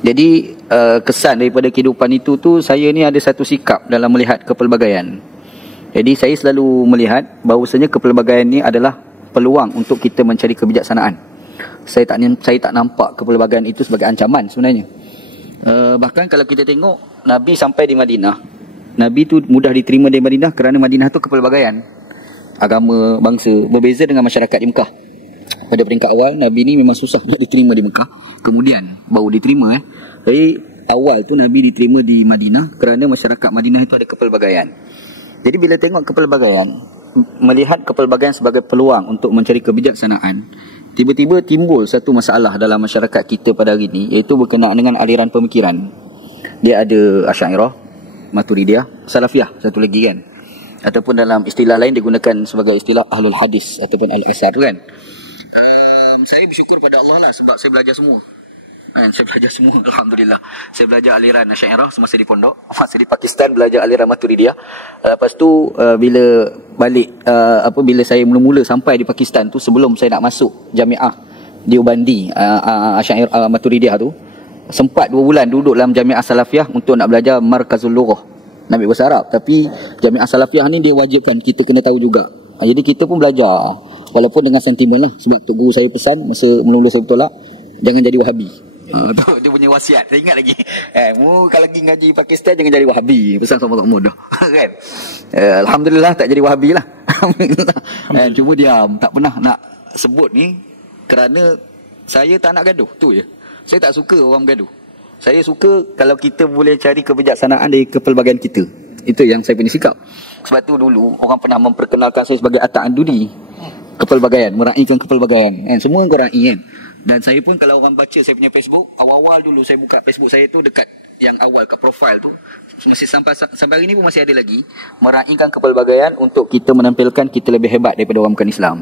Jadi kesan daripada kehidupan itu tu, saya ni ada satu sikap dalam melihat kepelbagaian. Jadi saya selalu melihat bahawasanya kepelbagaian ni adalah peluang untuk kita mencari kebijaksanaan. Saya tak nampak kepelbagaian itu sebagai ancaman sebenarnya. Bahkan kalau kita tengok Nabi sampai di Madinah, Nabi tu mudah diterima di Madinah kerana Madinah tu kepelbagaian agama, bangsa, berbeza dengan masyarakat di Mekah. Pada peringkat awal, Nabi ni memang susah nak diterima di Mekah, kemudian baru diterima. Jadi awal tu Nabi diterima di Madinah kerana masyarakat Madinah itu ada kepelbagaian. Jadi bila tengok kepelbagaian, melihat kepelbagaian sebagai peluang untuk mencari kebijaksanaan, tiba-tiba timbul satu masalah dalam masyarakat kita pada hari ini, iaitu berkenaan dengan aliran pemikiran. Dia ada Asy'ariyah, Maturidiyah, Salafiyah satu lagi kan, ataupun dalam istilah lain digunakan sebagai istilah Ahlul Hadis ataupun Al-Asar kan. Saya bersyukur pada Allah lah sebab saya belajar semua. Saya belajar semua, Alhamdulillah. Saya belajar aliran Asy'ariyah semasa di pondok, masa di Pakistan belajar aliran Maturidiyah. Lepas tu bila balik bila saya mula-mula sampai di Pakistan tu, sebelum saya nak masuk Jamiah Deobandi Asy'ariyah Maturidiyah tu, sempat 2 bulan duduk dalam Jamiah Salafiyah untuk nak belajar Markazul Lughah, nak ambil bahasa Arab. Tapi Jamiah Salafiyah ni dia wajibkan kita kena tahu juga. Jadi kita pun belajar, walaupun dengan sentimen lah, sebab tok guru saya pesan masa mula-mula saya bertolak, jangan jadi Wahabi. Dia punya wasiat, saya ingat lagi. Kalau lagi ngaji Pakistan, jangan jadi Wahabi, pesan sama Tok Mud kan. Alhamdulillah tak jadi Wahabi lah. Alhamdulillah. Cuma diam, tak pernah nak sebut ni kerana saya tak nak gaduh, tu je. Saya tak suka orang bergaduh. Saya suka kalau kita boleh cari kebijaksanaan dari kepelbagaian kita. Itu yang saya punya sikap. Sebab tu dulu orang pernah memperkenalkan saya sebagai Atta Andudi. Kepelbagaian, meraihkan kepelbagaian. Semua orang raih kan. Dan saya pun kalau orang baca saya punya Facebook, awal-awal dulu saya buka Facebook saya tu, dekat yang awal kat profile tu, masih sampai hari ni pun masih ada lagi, meraihkan kepelbagaian untuk kita menampilkan kita lebih hebat daripada orang bukan Islam.